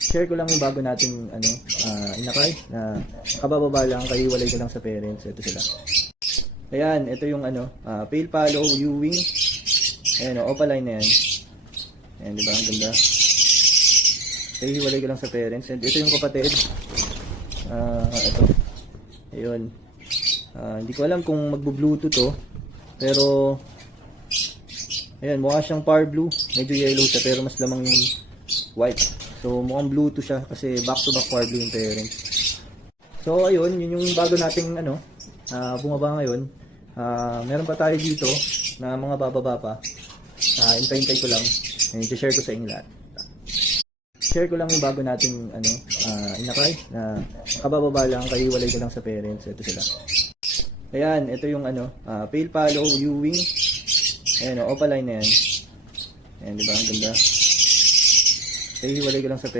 Share ko lang yung bago nating inakay na kabababa lang, kahiwalay ko lang sa parents. Ito sila. Ayan, ito yung pale follow, U-wing. Ayan, opaline na yan. Ayan, di ba? Ang ganda. Kahiwalay ko lang sa parents. And ito yung kapatid. Ito. Ayun. Hindi ko alam kung magbo-bluetooth to. Pero ayan, mukha siyang power blue. Medyo yellow siya pero mas lamang yung white. So mukhang Bluetooth siya kasi back to back power blue yung parents. So ayun, yun yung bago nating bumaba ngayon. Meron pa tayo dito na mga bababa pa. Hintay-hintay ko lang. I-share ko sa inyo lahat. Share ko lang yung bago nating inakay na kabababa lang, kahiwalay ko lang sa parents. Ito sila. Ayan, ito yung pale follow, U-wing. Ayan, opaline na yan. Ayan, di ba? Ang ganda. Kahiwalay ko lang sa parents.